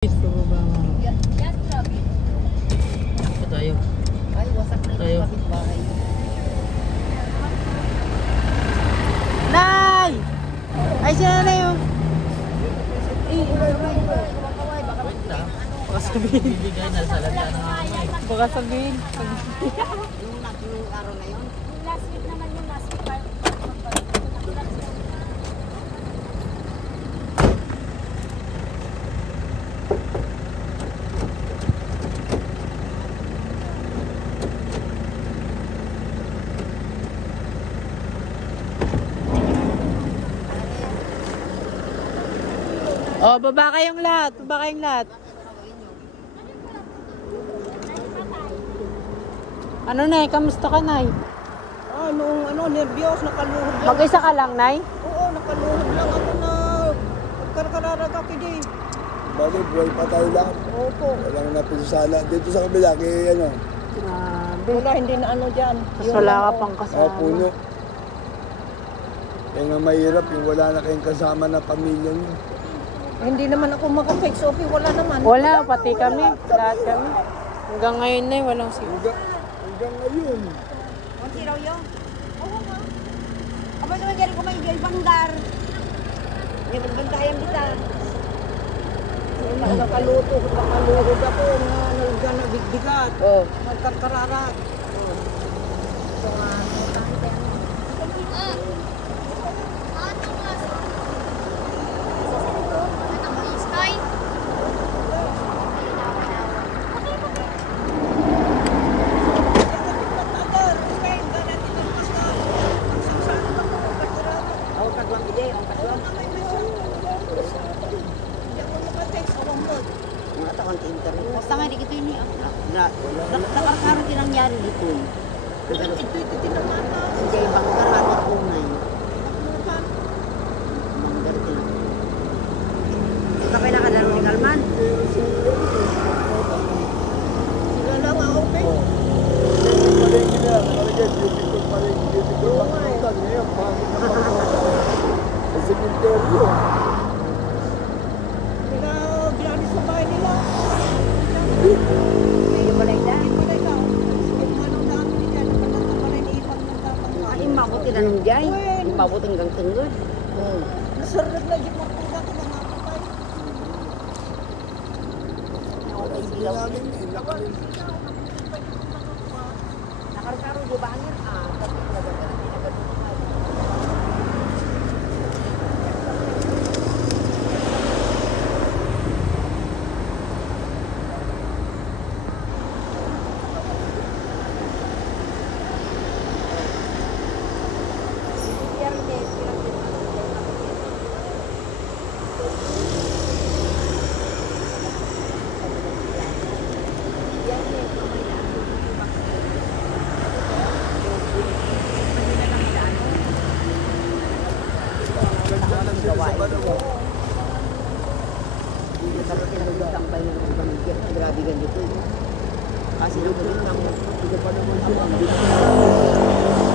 Sa baba nga. Yan, grabe. Ito tayo. Ay, wasak na Tayo. yung kapitbahay. Nay! Ay, si nanay yung... Wait lang. Baka sabihin. Bibigay na sa lagyan ng Baka sabihin. Yung araw na yun. Last week naman yung last week. Oh, baba kayong lahat. Baba kayong lahat. Ano, Nay? Kamusta ka, Nay? Nervyos, nakaluhod lang. Mag-isa ka lang, Nay? Oo, nakaluhod lang ako na karkararaga kidi. Bali, buhay pa tayo lang. Opo. Walang napinsala. Dito sa kabila, kay ano, Grabe. Wala, hindi na ano dyan. Tapos wala ka pang mga kasama. puno. Kaya nga mahirap yung wala na kayong kasama na pamilya niyo. Hindi naman ako maka-fix okay, wala naman. Wala, pati kami. Lahat kami. Hanggang ngayon, Nay, walang si... Hanggang ngayon. Kunti raw yun? Oo nga. Aba naman gari ko may bandar. May bandayan kita. Nakaluhod ako na nabigbigat. Oh. Magkarkararat. Basta nga di kita ini nakarkaroon din nangyari dito. Ito tinaman na. Hindi, bangkaran at unay. Bangkar din. Ito kayo nakadalo ni Kalman? Sila lang ang okay. Palengke na, nakalagay, beautiful palengke, beautiful pangkalutan. Ngayon, pangit na pangkalutan. Sa cementerio. Pinag-glani sa bahay nila. Hindi pala yan. Ay, mabuti na nung jay. Mabuti hanggang tungod. Nasarap na yung mga puga ko mga kapay. Nakarkaro di ba hangin? Grabe ganito. Kasi nung hindi pa naman sila.